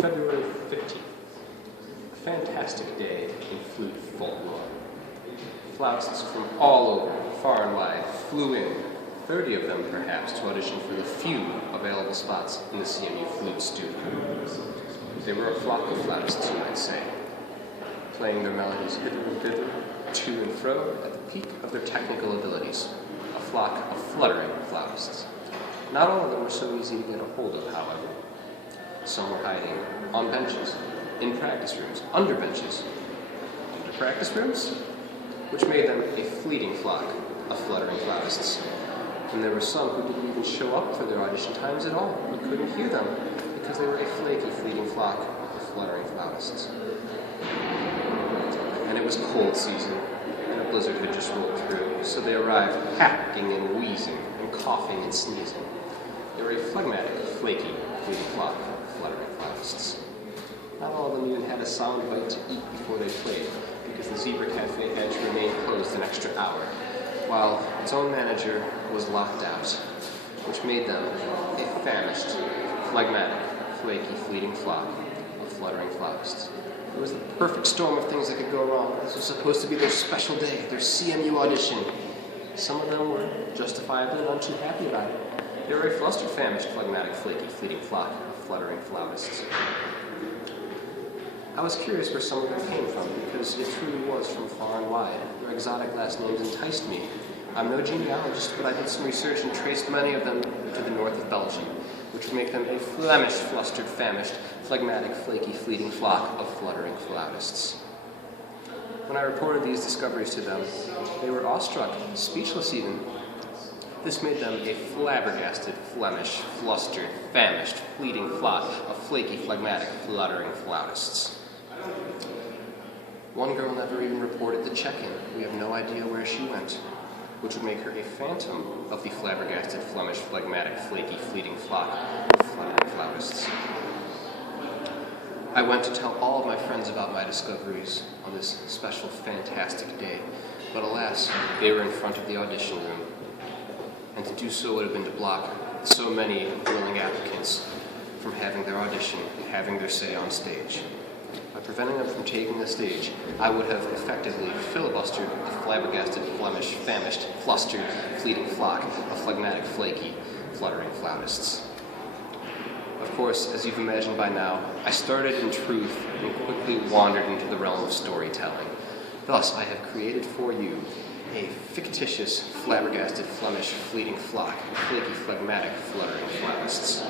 February 15th. A fantastic day in flute folklore. Flautists from all over, far and wide, flew in, 30 of them perhaps, to audition for the few available spots in the CMU flute studio. They were a flock of flautists, you might say, playing their melodies hither and thither, to and fro, at the peak of their technical abilities. A flock of fluttering flautists. Not all of them were so easy to get a hold of, however. Some were hiding on benches, in practice rooms, under benches, under practice rooms, which made them a fleeting flock of fluttering flautists. And there were some who didn't even show up for their audition times at all. We couldn't hear them because they were a flaky, fleeting flock of fluttering flautists. And it was cold season, and a blizzard had just rolled through, so they arrived hacking and wheezing and coughing and sneezing. They were a phlegmatic, flaky, fleeting flock of fluttering flautists. Not all of them even had a sound bite to eat before they played, because the Zebra Cafe had to remain closed an extra hour, while its own manager was locked out, which made them a famished, phlegmatic, flaky, fleeting flock of fluttering flautists. It was the perfect storm of things that could go wrong. This was supposed to be their special day, their CMU audition. Some of them were justifiably none too happy about it. They were a flustered, famished, phlegmatic, flaky, fleeting flock of fluttering flautists. I was curious where some of them came from, because it truly was from far and wide. Their exotic last names enticed me. I'm no genealogist, but I did some research and traced many of them to the north of Belgium, which would make them a Flemish, flustered, famished, phlegmatic, flaky, fleeting flock of fluttering flautists. When I reported these discoveries to them, they were awestruck, speechless even. This made them a flabbergasted, Flemish, flustered, famished, fleeting flock of flaky, phlegmatic, fluttering flautists. One girl never even reported the check-in. We have no idea where she went, which would make her a phantom of the flabbergasted, Flemish, phlegmatic, flaky, fleeting flock of fluttering flautists. I went to tell all of my friends about my discoveries on this special, fantastic day, but alas, they were in front of the audition room, and to do so would have been to block so many willing applicants from having their audition and having their say on stage. By preventing them from taking the stage, I would have effectively filibustered the flabbergasted, Flemish, famished, flustered, fleeting flock of phlegmatic, flaky, fluttering flautists. Of course, as you've imagined by now, I started in truth and quickly wandered into the realm of storytelling. Thus, I have created for you a fictitious, flabbergasted, Flemish, fleeting flock of flaky, phlegmatic, fluttering flautists.